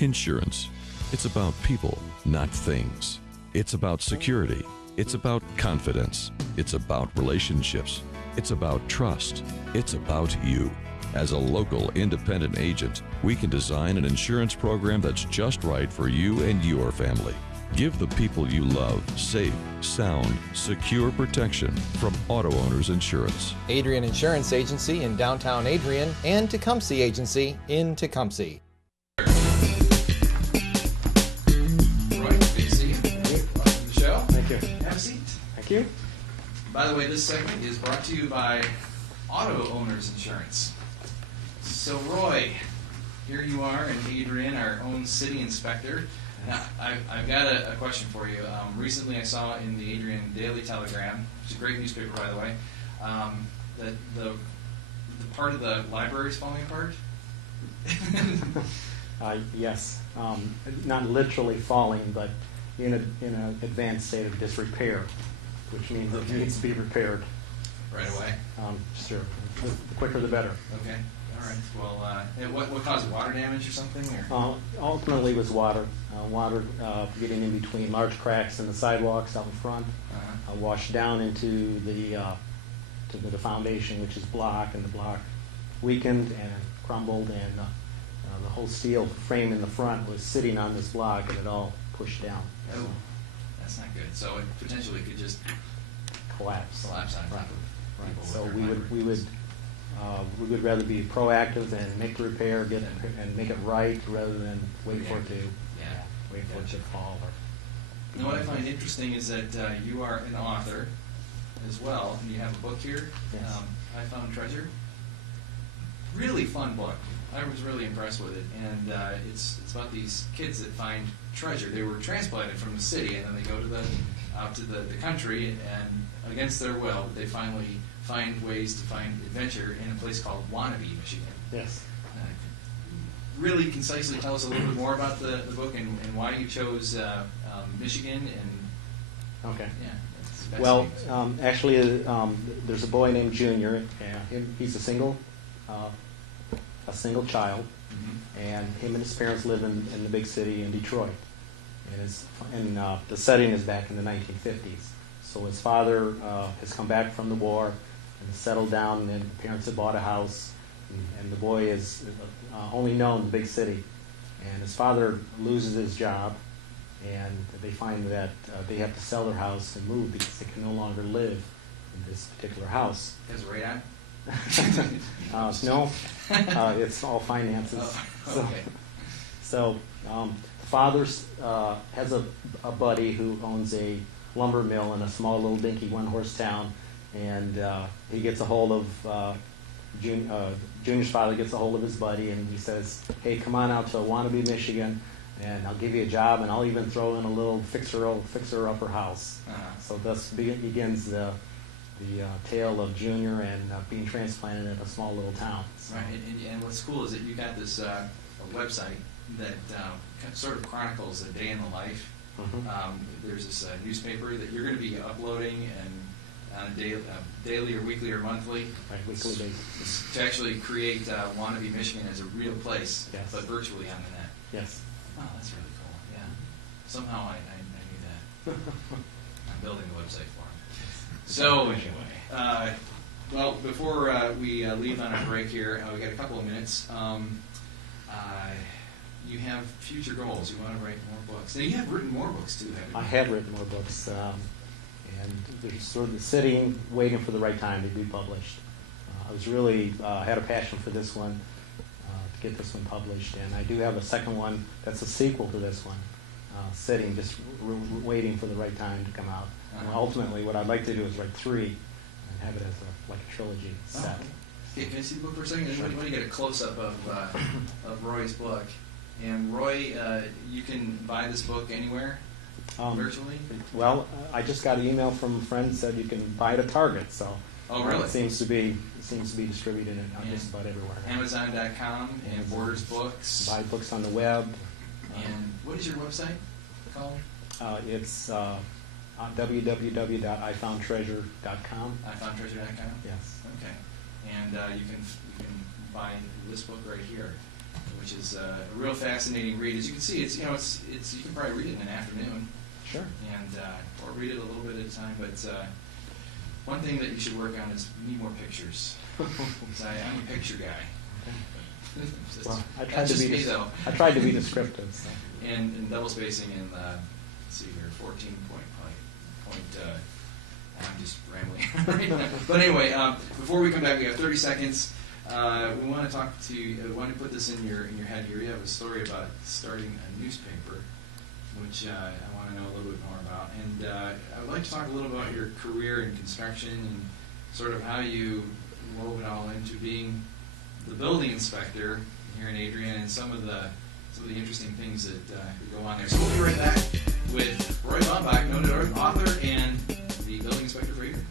Insurance. It's about people, not things. It's about security. It's about confidence. It's about relationships. It's about trust. It's about you. As a local independent agent, we can design an insurance program that's just right for you and your family. Give the people you love safe, sound, secure protection from Auto Owners Insurance. Adrian Insurance Agency in downtown Adrian and Tecumseh Agency in Tecumseh. Roy, good to see you. Welcome to the show. Thank you. Have a seat. Thank you. By the way, this segment is brought to you by Auto Owners Insurance. So, Roy, here you are in Adrian, our own city inspector. Now, I've got a question for you. Recently I saw in the Adrian Daily Telegram, which is a great newspaper, by the way, that the part of the library is falling apart. Yes. Not literally falling, but in an advanced state of disrepair, which means it needs to be repaired. Right away? Sure. The quicker the better. Okay. All right. Well, what caused it? Water damage or something? Or? Ultimately, it was water. Water getting in between large cracks in the sidewalks out in front, washed down into the foundation, which is block, and the block weakened and crumbled, and the whole steel frame in the front was sitting on this block, and it all pushed down. Oh, that's not good. So it potentially could just collapse on top of people. So we would rather be proactive and make the repair, and make it right, rather than wait for it to fall. Now, what I find interesting is that you are an author as well, and you have a book here. Yes. I Found Treasure. Really fun book. I was really impressed with it, and it's about these kids that find treasure. They were transplanted from the city, and then they go out to the country, and against their will, they finally find ways to find adventure in a place called Wannabe, Michigan. Yes. Really concisely tell us a little bit more about the book and why you chose Michigan. And okay. Yeah. That's well, actually, there's a boy named Junior. He's a single child, and him and his parents live in the big city in Detroit. And the setting is back in the 1950s. So his father has come back from the war and settled down, and the parents have bought a house, and the boy is only known in the big city. And his father loses his job, and they find that they have to sell their house and move because they can no longer live in this particular house. Is it radon? No, it's all finances. Oh, okay. So the father has a buddy who owns a lumber mill in a small little dinky one-horse town, and he gets a hold of Junior's father gets a hold of his buddy, and he says, "Hey, come on out to Wannabe, Michigan, and I'll give you a job, and I'll even throw in a little fixer-upper house." So thus begins the tale of Junior and being transplanted in a small little town. So. Right, and what's cool is that you got this a website that sort of chronicles a day in the life. There's this newspaper that you're going to be uploading and on a daily or weekly or monthly. Right, weekly basis. To actually create Wannabe, Michigan as a real place, yes. but virtually on the net. Yes. Oh, that's really cool. Yeah. Somehow I knew that. I'm building the website for him. So anyway, well, before we leave on our break here, we got a couple of minutes. You have future goals. You want to write more books. Now, you have written more books too, haven't you? I have written more books, and there's sort of sitting, waiting for the right time to be published. I was really had a passion for this one, to get this one published, and I do have a second one that's a sequel to this one, sitting, just waiting for the right time to come out. And ultimately, what I'd like to do is write 3 and have it as like a trilogy set. Okay, can I see the book for a second? Sure. I want to get a close-up of Roy's book. And Roy, you can buy this book anywhere, virtually? Well, I just got an email from a friend that said you can buy it at Target, so oh, really? It seems to be distributed on just about everywhere. Amazon.com and Borders Books. Buy books on the web. And what is your website called? It's www.ifoundtreasure.com. ifoundtreasure.com? Yes. Okay. And you can buy this book right here. which is a real fascinating read. As you can see, it's you can probably read it in an afternoon. Sure. And or read it a little bit at a time. But one thing that you should work on is you need more pictures. Because I'm a picture guy. Well, I I tried to be descriptive. So. And double spacing in let's see here, 14 point. I'm just rambling right now. But anyway, before we come back, we have 30 seconds. We want to talk to you. We want to put this in your head here. You have a story about starting a newspaper, which I want to know a little bit more about. And I would like to talk a little about your career in construction and sort of how you wove it all into being the building inspector here in Adrian and some of the interesting things that go on there. So we'll be right back with Roy Bambach, noted author and the building inspector for Adrian.